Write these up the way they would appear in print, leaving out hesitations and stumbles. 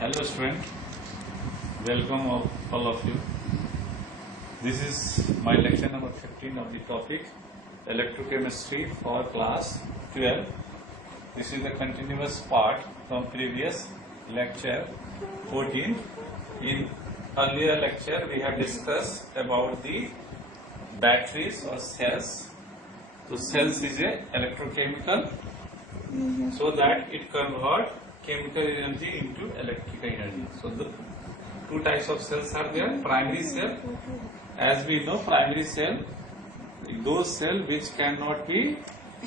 Hello student, welcome all of you. This is my lecture number 15 of the topic Electrochemistry for class 12. This is the continuous part from previous lecture 14. In earlier lecture we have discussed about the batteries or cells. So cells is a electrochemical so that it converts chemical energy into electrical energy. So the two types of cells are there. Primary cell, as we know, primary cell, those cells which cannot be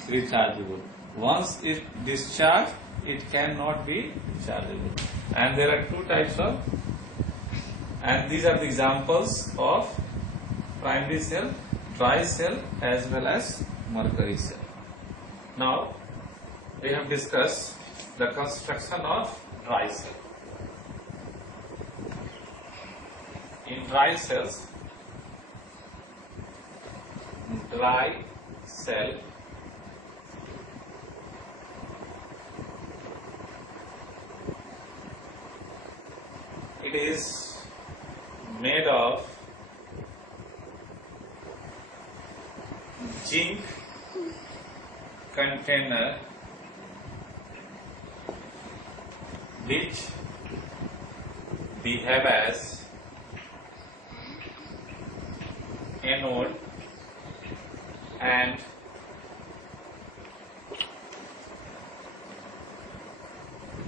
rechargeable. Once it discharged, it cannot be rechargeable. And there are two types of, and these are the examples of primary cell, dry cell as well as mercury cell. Now we have discussed the construction of dry cell. In dry cells, dry cell it is made of zinc container which behave as anode and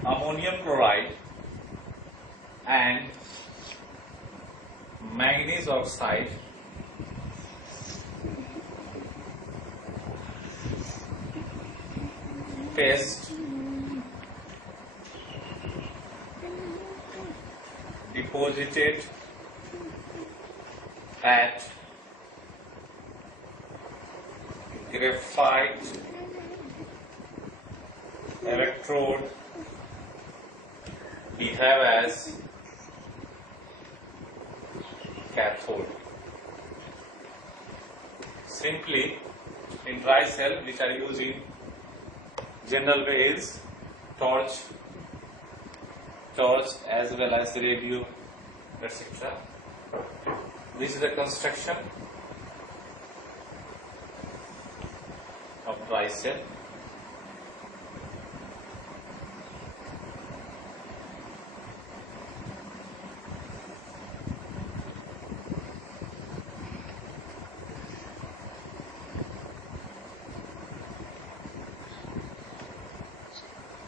ammonium chloride and manganese oxide paste deposited at graphite electrode behave as cathode. Simply, in dry cell, which are used in general way is torch as well as radio, etc. This is the construction of dry cell.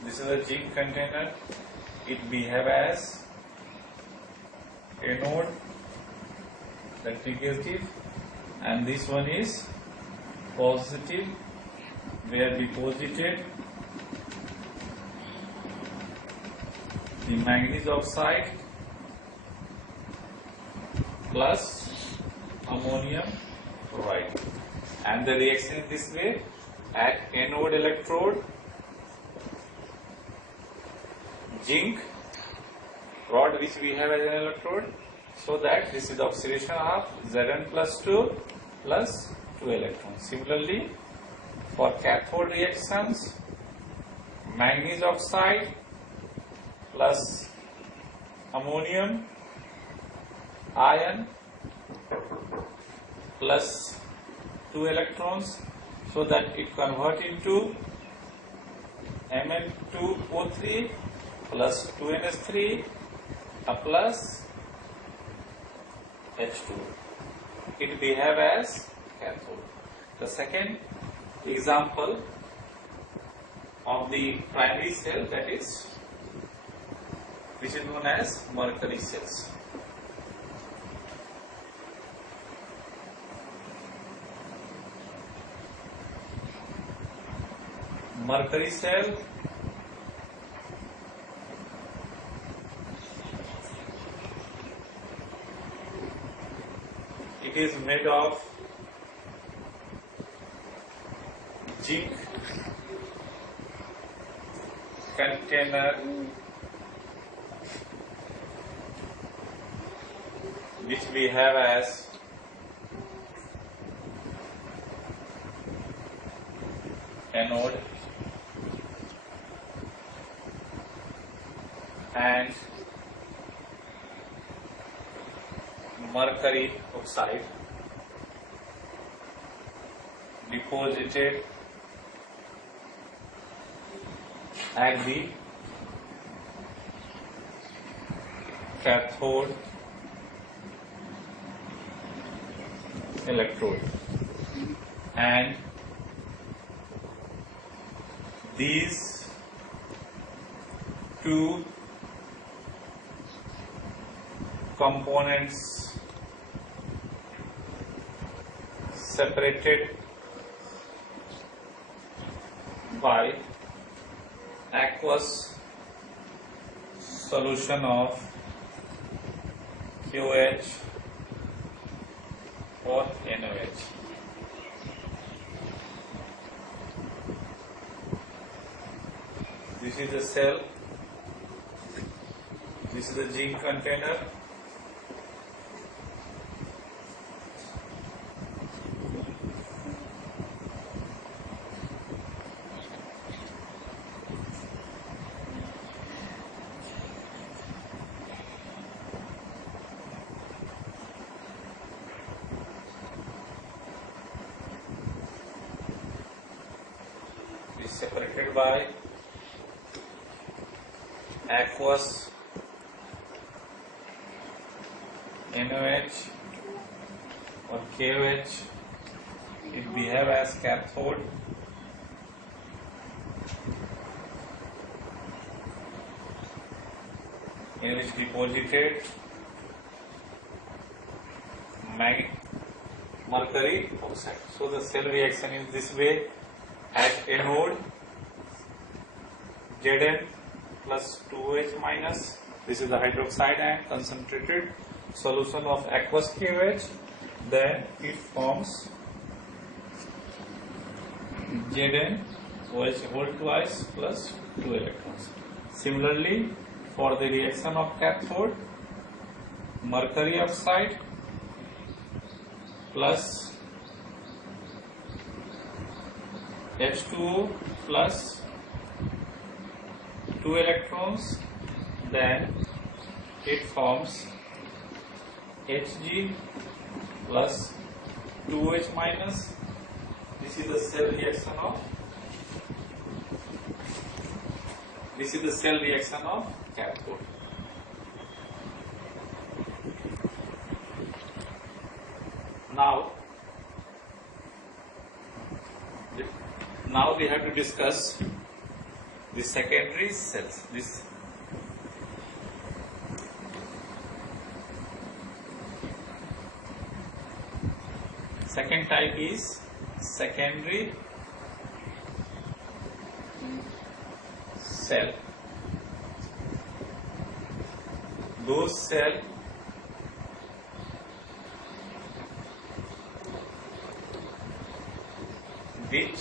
This is a zinc container. It behave as anode, that negative, and this one is positive, where deposited the manganese oxide plus ammonium chloride, and the reaction is this way. At anode electrode, zinc rod which we have as an electrode, so that this is the oxidation of Zn plus 2 plus 2 electrons. Similarly, for cathode reactions, manganese oxide plus ammonium ion plus 2 electrons, so that it convert into Mn2O3 plus 2NH3 plus H2. It behave as cathode. The second example of the primary cell, that is, which is known as mercury cells. Mercury cell it is made of zinc container which we have as anode and mercury oxide deposited at the cathode electrode, and these two components separated by aqueous solution of QH or NOH. This is the cell, this is the zinc container, is separated by aqueous NOH or KOH. It behave as cathode, in which deposited mercury oxide. So the cell reaction is this way. At anode, Zn plus 2H minus, this is the hydroxide and concentrated solution of aqueous KOH, then it forms Zn OH whole twice plus 2 electrons. Similarly, for the reaction of cathode, mercury oxide plus H2O plus 2 electrons, then it forms Hg plus 2H minus. This is the cell reaction of cathode. Now we have to discuss the secondary cells. This second type is secondary cell. Those cells which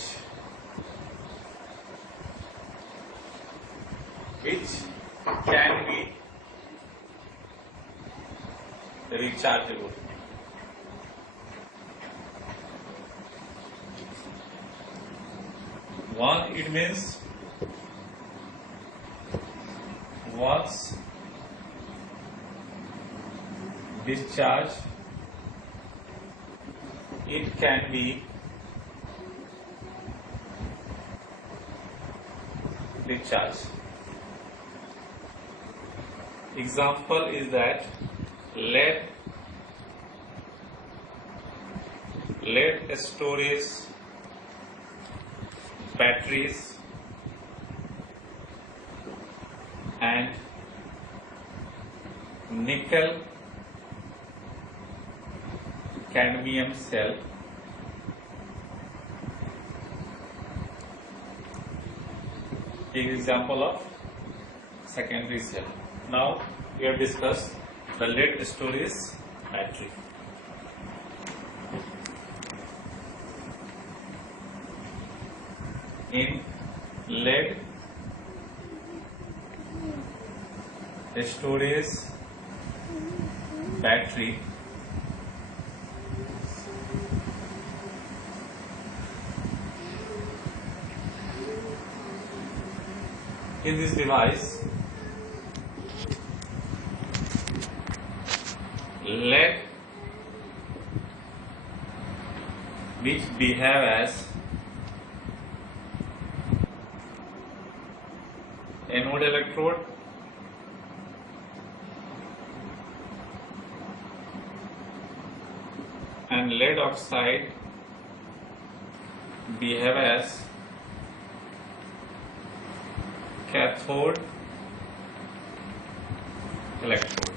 can be rechargeable. One, it means once discharged, it can be recharged. Example is that lead storage batteries and nickel cadmium cell is example of secondary cell. Now we have discussed the lead storage battery. In lead storage battery, in this device lead which behave as anode electrode and lead oxide behave as cathode electrode.